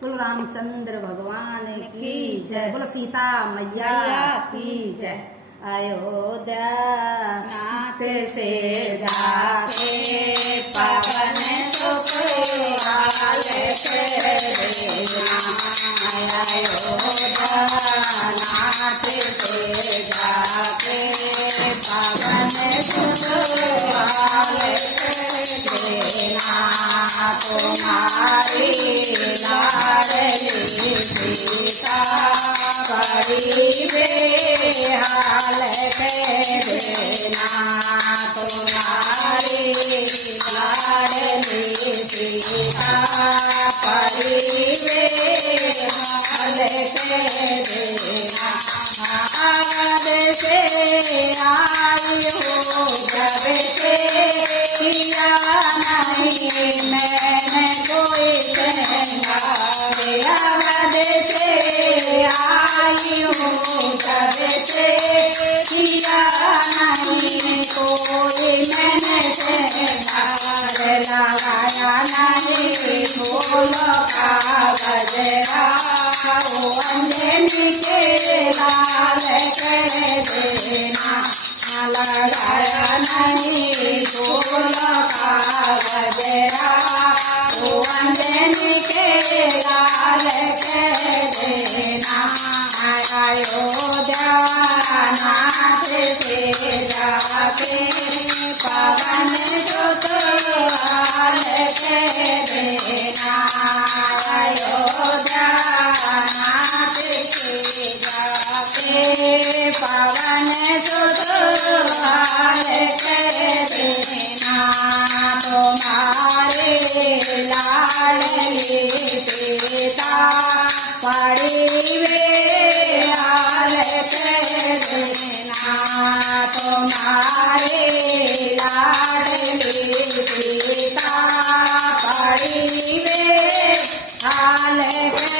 बोलो रामचंद्र भगवान की जय। बोलो सीता मैया की जय। अयोध्या नाथ से जाके पवन सुख हाल अयोध्या नाथ से जाके पवन सुख हाल तुम्हारी लाडली सीता बड़ी बेहाल देना। तुम्हारी लाडली सीता बड़ी बेहाल देना। आगद से आई हो जब से किया नहीं मैंने कोई कहना। आगद से आई हो जब से किया नहीं कोई मैंने कहना। लगाया नहीं बोलो कागज अंजनी के लाल कर देना। लगाया नहीं बोलो कागज अंजनी के लाल कर देना। अयोध्या नाथ से जाके पवन सुख हाल कर देना। अयोध्या नाथ से जाके पवन सुख हाल कर देना। तुम्हारे लाडली सीता बड़ी बेहाल कर देना। तुम्हारे लाडली सीता बड़ी बेहाल कर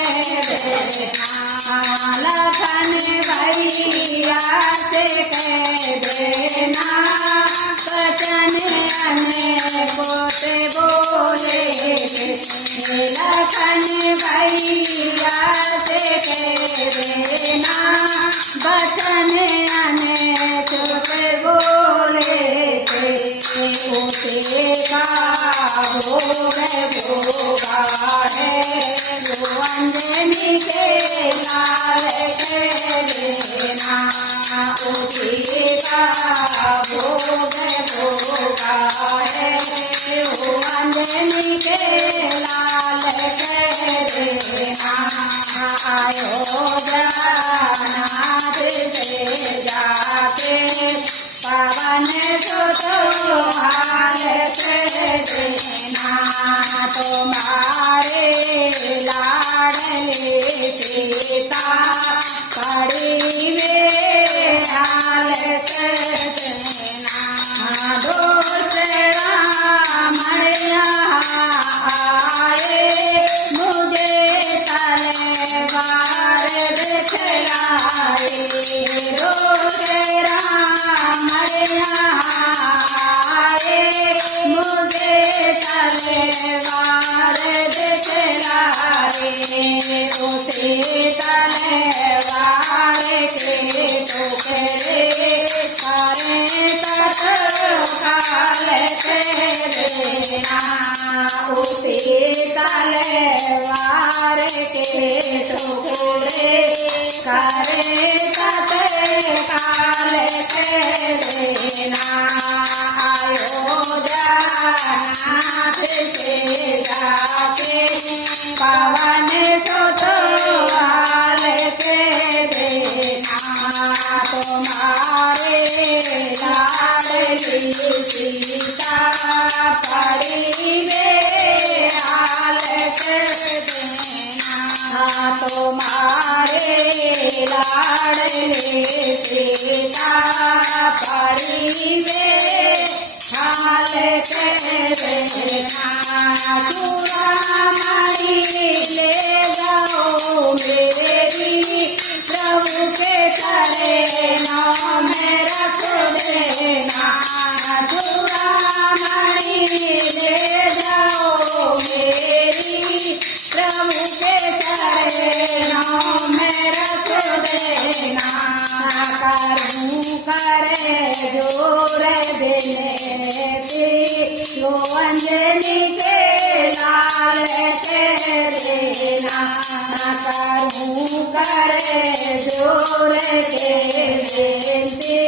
देना। लखन भैया से कह देना बचन अनेकों से बोले। लखन भैया से कह देना बचन अनेकों से बोले। उसे का भोग भोगा है जो अंजनी के लाल कर देना। उसी का भोग भोगा है जो अंजनी के लाल कर देना। अयोध्या नाथ से जाके पवन सुख हाल कर देना। तुम्हारे लाडली सीता बड़ी बेहाल कर देना। दूसरा मरिया आए मुझे तलवार दिखलाए। दूसरा मरिया आए मुझे तलवार दिखलाए। उसे तलवार के टुकड़े सारे तत्काल कर देना। उसे तलवार के टुकड़े सारे तत्काल कर देना। अयोध्या नाथ से जाके पवन सुख हाल कर देना। तुम्हारे लाडली सीता बड़ी बेहाल कर देना। तुम्हारे लाडली सीता बड़ी बेहाल कर देना। चूड़ामणि ले जाओ मेरी प्रभु के चरणों में रख देना। चूड़ामणि ले जाओ मेरी प्रभु के चरणों में रख देना करूं करे जोर विनती यो अंजनी के लाल तेरे करूं करे जोर विनती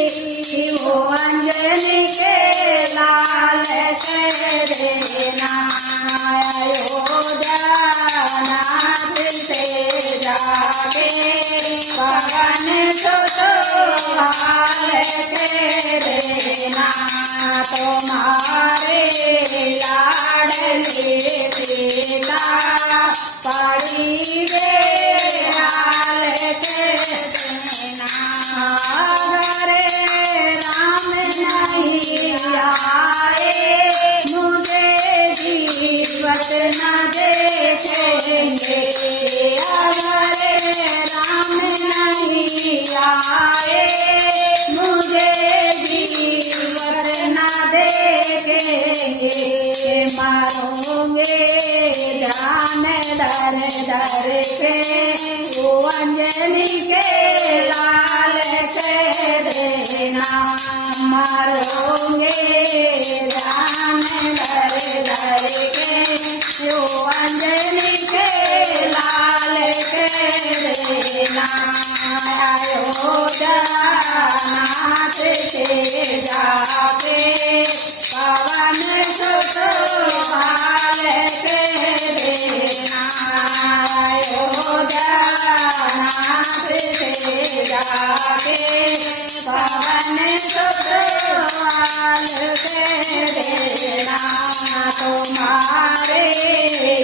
यो अंजनी के लाल तेरे अयोध्यानाथ से जाके पवन सुतोहार तेरे तुम्हारे लाडले पिता पड़ी हाल हरे राम नहीं आए मुझे जीवत न देखेंगे हरे राम नहीं आए मुझे जीवत न देखेंगे मारोगे जान डर डर के वो अंजनी के लाल तेरे मारोगे जान डर डर के वो अंजनी के लाल तेरे अयोध्यानाथ से जाके पवन सुतोहार तेरे अयोध्यानाथ से जाके पवन सुतोहार तेरे तुम्हारे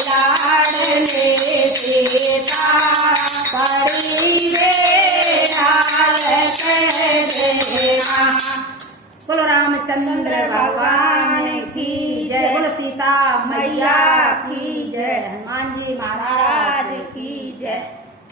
लाडले पिता पड़ी हाल तेरे बोलो रामचंद्र भगवान की जय बोलो सीता मैया की जय हनुमान जी महाराज